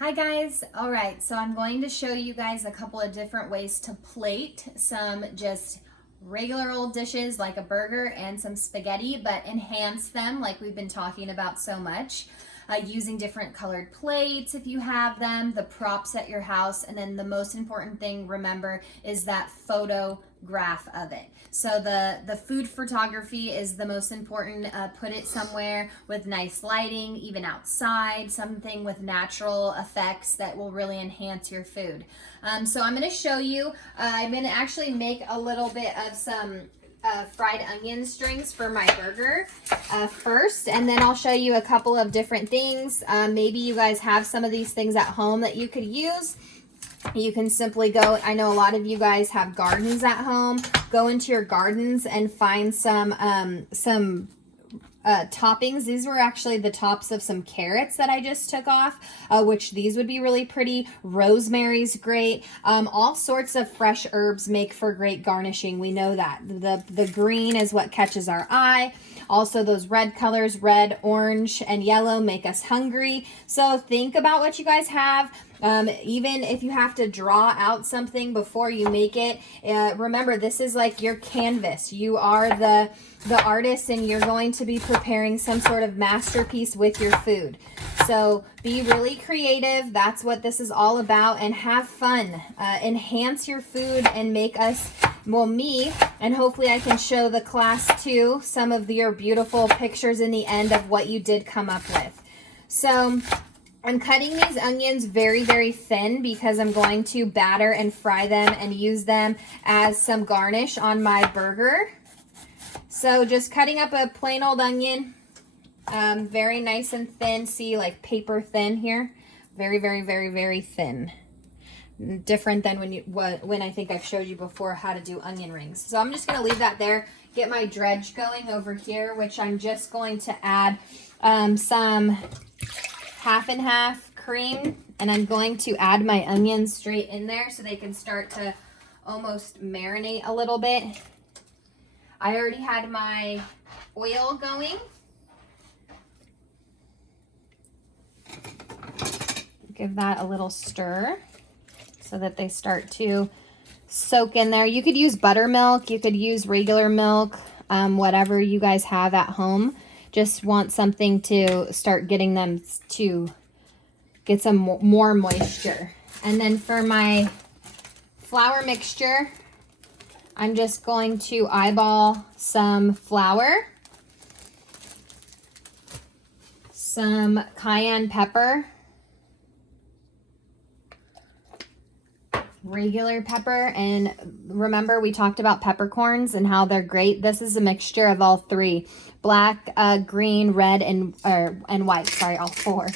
Hi guys. All right, so I'm going to show you guys a couple of different ways to plate some just regular old dishes like a burger and some spaghetti, but enhance them like we've been talking about so much. Using different colored plates if you have them, the props at your house, and then the most important thing, remember, is that photograph of it. So the food photography is the most important. Put it somewhere with nice lighting, even outside, something with natural effects that will really enhance your food. So I'm going to show you, I'm going to actually make a little bit of some fried onion strings for my burger first, and then I'll show you a couple of different things. Maybe you guys have some of these things at home that you could use. You can simply go, I know a lot of you guys have gardens at home. Go into your gardens and find some toppings. These were actually the tops of some carrots that I just took off, which these would be really pretty. Rosemary's great. All sorts of fresh herbs make for great garnishing. We know that. The green is what catches our eye. Also, those red colors, red, orange, and yellow, make us hungry. So think about what you guys have. Even if you have to draw out something before you make it, remember, this is like your canvas. You are the artist, and you're going to be preparing some sort of masterpiece with your food. So be really creative. That's what this is all about, and have fun. Enhance your food and make us, well, me, and hopefully I can show the class too some of your beautiful pictures in the end of what you did come up with. So I'm cutting these onions very, very thin because I'm going to batter and fry them and use them as some garnish on my burger. So just cutting up a plain old onion, very nice and thin. See, like paper thin here. Very, very, very, very thin. Different than when I think I've showed you before how to do onion rings. So I'm just going to leave that there. Get my dredge going over here, which I'm just going to add some half and half cream, and I'm going to add my onions straight in there so they can start to almost marinate a little bit. I already had my oil going. Give that a little stir so that they start to soak in there. You could use buttermilk, you could use regular milk, whatever you guys have at home. Just want something to start getting them to get some more moisture. And then for my flour mixture, I'm just going to eyeball some flour, some cayenne pepper, regular pepper, and remember we talked about peppercorns and how they're great. This is a mixture of all three: black, green, red, and white. Sorry, all four.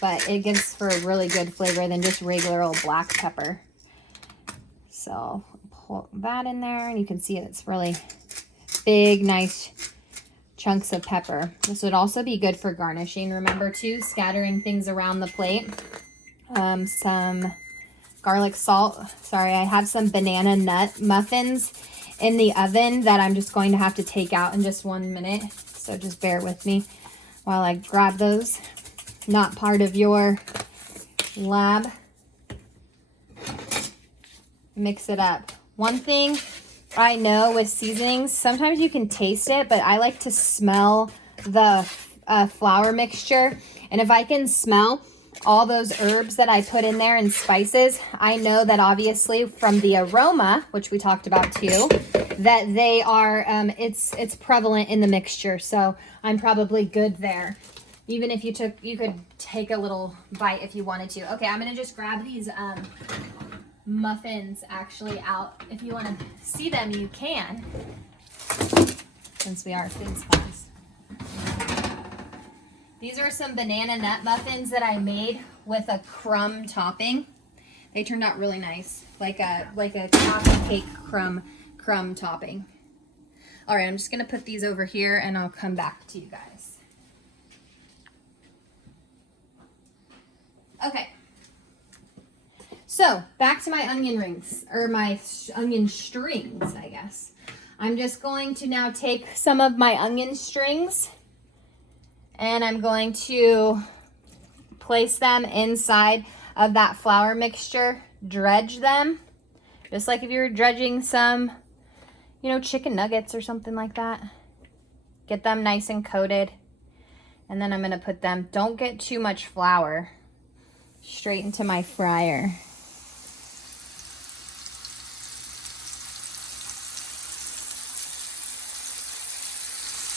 But it gives for a really good flavor than just regular old black pepper. So pull that in there, and you can see it's really big, nice chunks of pepper. This would also be good for garnishing. Remember too, scattering things around the plate. Some garlic salt. Sorry, I have some banana nut muffins in the oven that I'm just going to have to take out in just 1 minute. So just bear with me while I grab those. Not part of your lab. Mix it up. One thing I know with seasonings, sometimes you can taste it, but I like to smell the flour mixture. And if I can smell all those herbs that I put in there and spices, I know that obviously from the aroma, which we talked about too, that they are, it's prevalent in the mixture. So I'm probably good there. Even if you could take a little bite if you wanted to. Okay, I'm gonna just grab these muffins actually out. If you want to see them, you can, since we are food spies. These are some banana nut muffins that I made with a crumb topping. They turned out really nice, like a coffee cake crumb topping. All right, I'm just gonna put these over here, and I'll come back to you guys. Okay. So back to my onion rings, or my onion strings, I guess. I'm just going to now take some of my onion strings, and I'm going to place them inside of that flour mixture, dredge them, just like if you were dredging some, you know, chicken nuggets or something like that. Get them nice and coated. And then I'm gonna put them, don't get too much flour, straight into my fryer.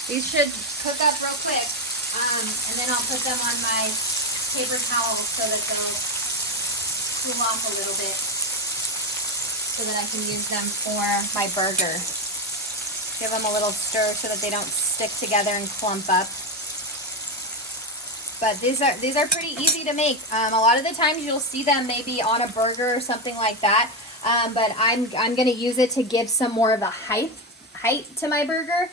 These should cook up real quick, and then I'll put them on my paper towel so that they'll cool off a little bit so that I can use them for my burger. Give them a little stir so that they don't stick together and clump up. But these are pretty easy to make. A lot of the times you'll see them maybe on a burger or something like that, but I'm going to use it to give some more of a height to my burger.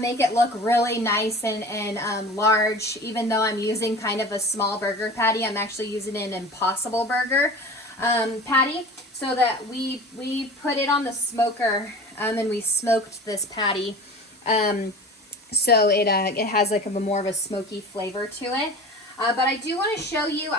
Make it look really nice and large. Even though I'm using kind of a small burger patty, I'm actually using an Impossible Burger patty, so that we put it on the smoker and we smoked this patty, so it has like a more of a smoky flavor to it. But I do want to show you,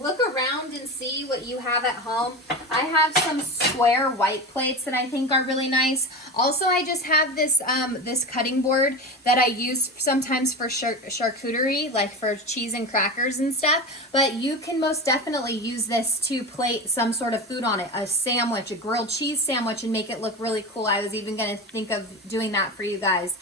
look around and see what you have at home. I have some square white plates that I think are really nice. Also, I just have this this cutting board that I use sometimes for charcuterie, like for cheese and crackers and stuff. But you can most definitely use this to plate some sort of food on it, a sandwich, a grilled cheese sandwich, and make it look really cool. I was even going to think of doing that for you guys.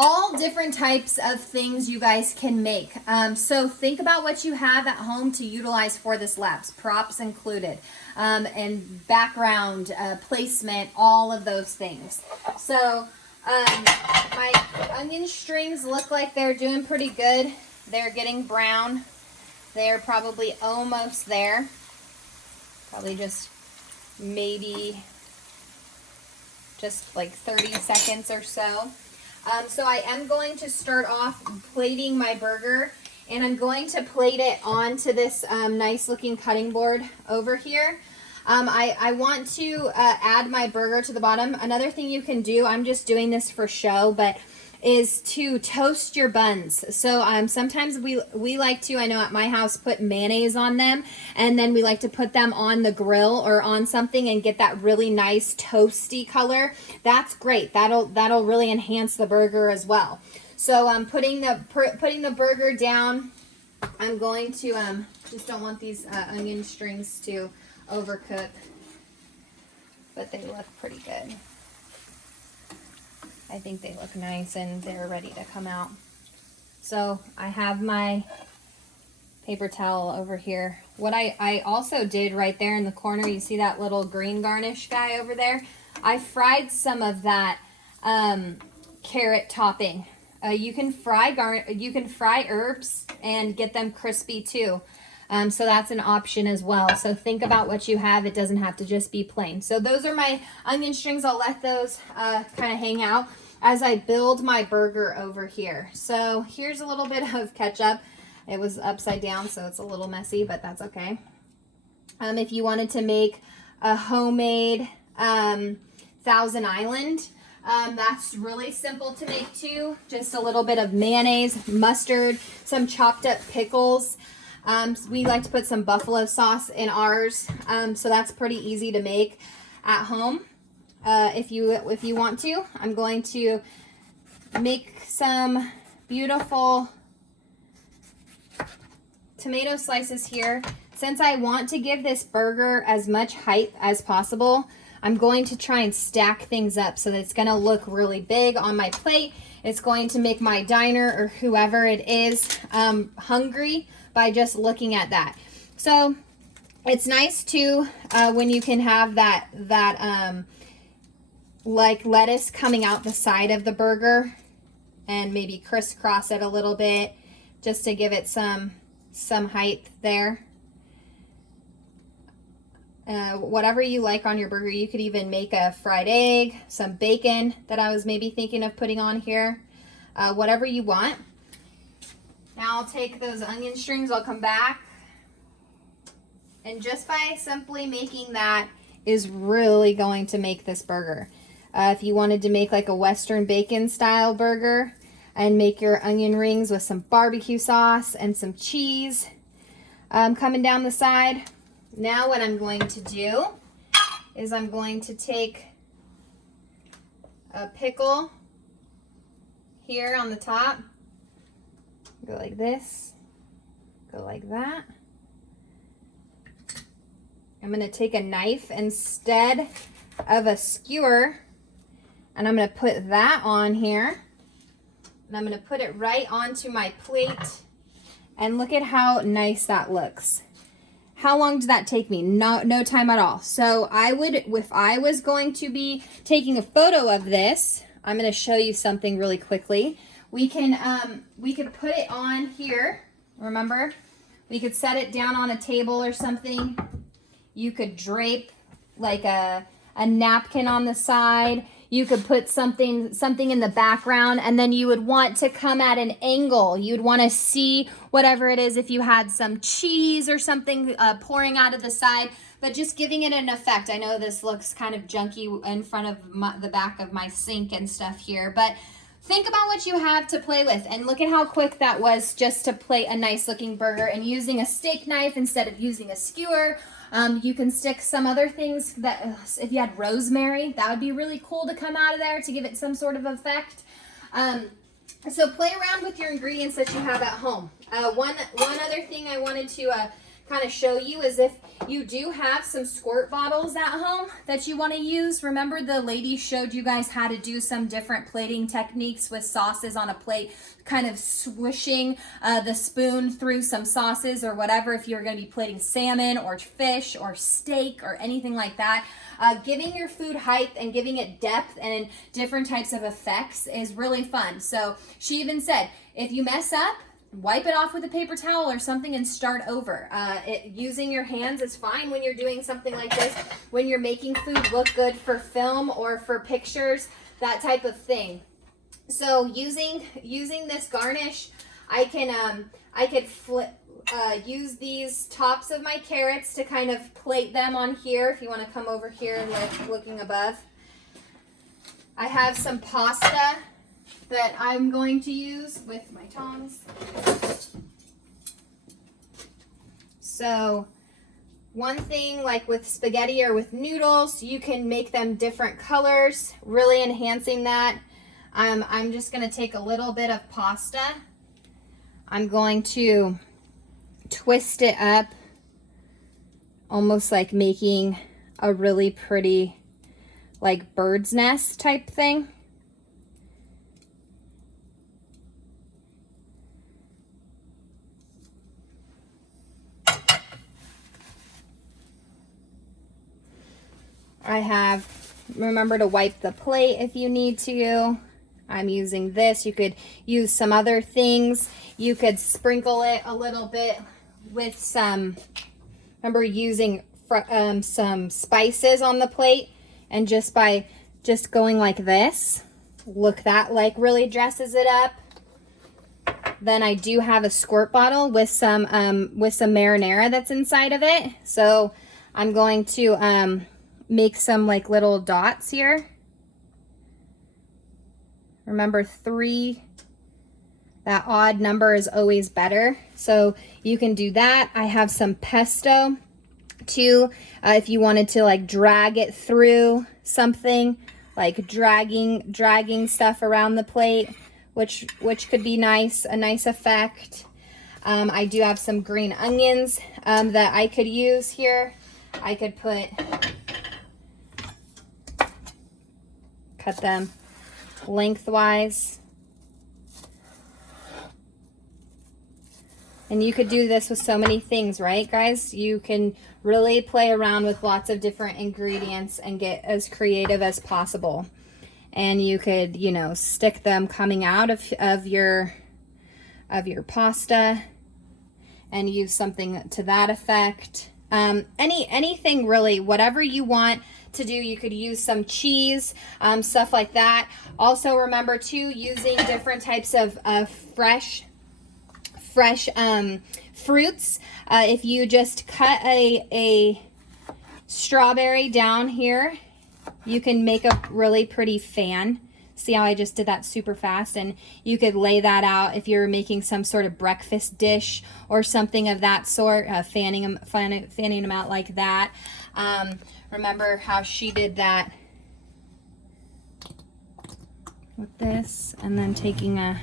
All different types of things you guys can make. So think about what you have at home to utilize for this labs, props included, and background, placement, all of those things. So my onion strings look like they're doing pretty good. They're getting brown. They're probably almost there. Probably just maybe just like 30 seconds or so. So I am going to start off plating my burger, and I'm going to plate it onto this nice looking cutting board over here. I want to add my burger to the bottom. Another thing you can do, I'm just doing this for show, but is to toast your buns. So sometimes we like to, I know at my house, put mayonnaise on them, and then we like to put them on the grill or on something and get that really nice toasty color. That's great. That'll really enhance the burger as well. So I'm putting the burger down. I'm going to just don't want these onion strings to overcook, but they look pretty good. I think they look nice and they're ready to come out. So I have my paper towel over here. What I also did right there in the corner, you see that little green garnish guy over there? I fried some of that carrot topping. You can fry herbs and get them crispy too. So that's an option as well. So think about what you have. It doesn't have to just be plain. So those are my onion strings. I'll let those kind of hang out as I build my burger over here. So here's a little bit of ketchup. It was upside down, so it's a little messy, but that's okay. If you wanted to make a homemade Thousand Island, that's really simple to make too. Just a little bit of mayonnaise, mustard, some chopped up pickles. We like to put some buffalo sauce in ours, so that's pretty easy to make at home. If you want to, I'm going to make some beautiful tomato slices here. Since I want to give this burger as much height as possible, I'm going to try and stack things up so that it's going to look really big on my plate. It's going to make my diner or whoever it is hungry by just looking at that. So it's nice too when you can have that like lettuce coming out the side of the burger and maybe crisscross it a little bit just to give it some height there. Whatever you like on your burger. You could even make a fried egg, some bacon that I was maybe thinking of putting on here, whatever you want. Now I'll take those onion strings, I'll come back, and just by simply making that is really going to make this burger. If you wanted to make like a Western bacon style burger, and make your onion rings with some barbecue sauce and some cheese coming down the side. Now what I'm going to do is I'm going to take a pickle here on the top, go like this, go like that. I'm going to take a knife instead of a skewer, and I'm going to put that on here, and I'm going to put it right onto my plate, and look at how nice that looks. How long did that take me? No time at all. So I would, if I was going to be taking a photo of this, I'm going to show you something really quickly. We could put it on here. Remember, we could set it down on a table or something. You could drape like a napkin on the side. You could put something in the background, and then you would want to come at an angle. You'd want to see whatever it is, if you had some cheese or something pouring out of the side, but just giving it an effect. I know this looks kind of junky in front of the back of my sink and stuff here, but think about what you have to play with, and look at how quick that was just to plate a nice looking burger, and using a steak knife instead of using a skewer. You can stick some other things that, if you had rosemary, that would be really cool to come out of there to give it some sort of effect. So play around with your ingredients that you have at home. One other thing I wanted to kind of show you is if you do have some squirt bottles at home that you want to use. Remember the lady showed you guys how to do some different plating techniques with sauces on a plate, kind of swishing the spoon through some sauces or whatever, if you're going to be plating salmon or fish or steak or anything like that. Giving your food height and giving it depth and different types of effects is really fun. So she even said, if you mess up, wipe it off with a paper towel or something and start over. Using your hands is fine when you're doing something like this, when you're making food look good for film or for pictures, that type of thing. So using this garnish, I could use these tops of my carrots to kind of plate them on here. If you want to come over here and looking above, I have some pasta that I'm going to use with my tongs. So one thing, like with spaghetti or with noodles, you can make them different colors, really enhancing that. I'm just going to take a little bit of pasta. I'm going to twist it up, almost like making a really pretty, like, bird's nest type thing. Remember to wipe the plate if you need to. I'm using this. You could use some other things. You could sprinkle it a little bit with some, remember using some spices on the plate, and just by going like this, look, that like really dresses it up. Then I do have a squirt bottle with some marinara that's inside of it. So I'm going to make some like little dots here. Remember, 3, that odd number is always better. So you can do that. I have some pesto too, if you wanted to like drag it through something, like dragging stuff around the plate, which could be nice, a nice effect. I do have some green onions that I could use here. I could cut them lengthwise. And you could do this with so many things, right, guys? You can really play around with lots of different ingredients and get as creative as possible. And you could, you know, stick them coming out of your pasta and use something to that effect. Anything really, whatever you want to do. You could use some cheese, stuff like that. Also remember too, using different types of fresh fruits. If you just cut a strawberry down here, you can make a really pretty fan. See how I just did that super fast? And you could lay that out if you're making some sort of breakfast dish or something of that sort, fanning them out like that. Remember how she did that with this, and then taking a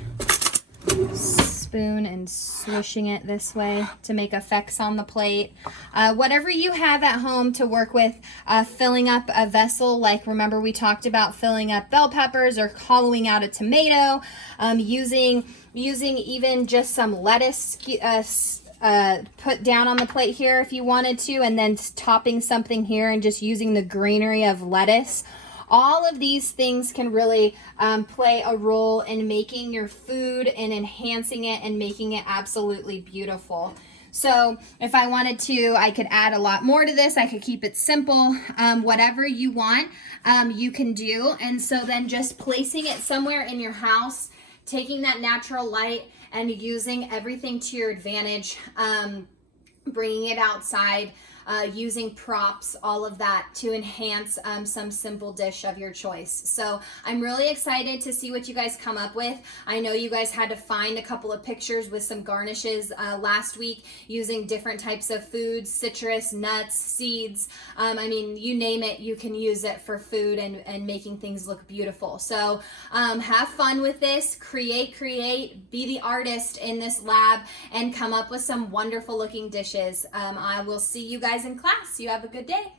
spoon and swishing it this way to make effects on the plate. Whatever you have at home to work with, filling up a vessel, like remember we talked about filling up bell peppers or hollowing out a tomato, using even just some lettuce put down on the plate here if you wanted to, and then topping something here and just using the greenery of lettuce. All of these things can really play a role in making your food and enhancing it and making it absolutely beautiful. So if I wanted to, I could add a lot more to this. I could keep it simple. Whatever you want, you can do. And so then just placing it somewhere in your house, taking that natural light and using everything to your advantage, bringing it outside, using props, all of that to enhance some simple dish of your choice. So I'm really excited to see what you guys come up with. I know you guys had to find a couple of pictures with some garnishes last week using different types of foods, citrus, nuts, seeds. I mean, you name it, you can use it for food and making things look beautiful. So have fun with this, create, be the artist in this lab, and come up with some wonderful looking dishes. I will see you guys in class. You have a good day.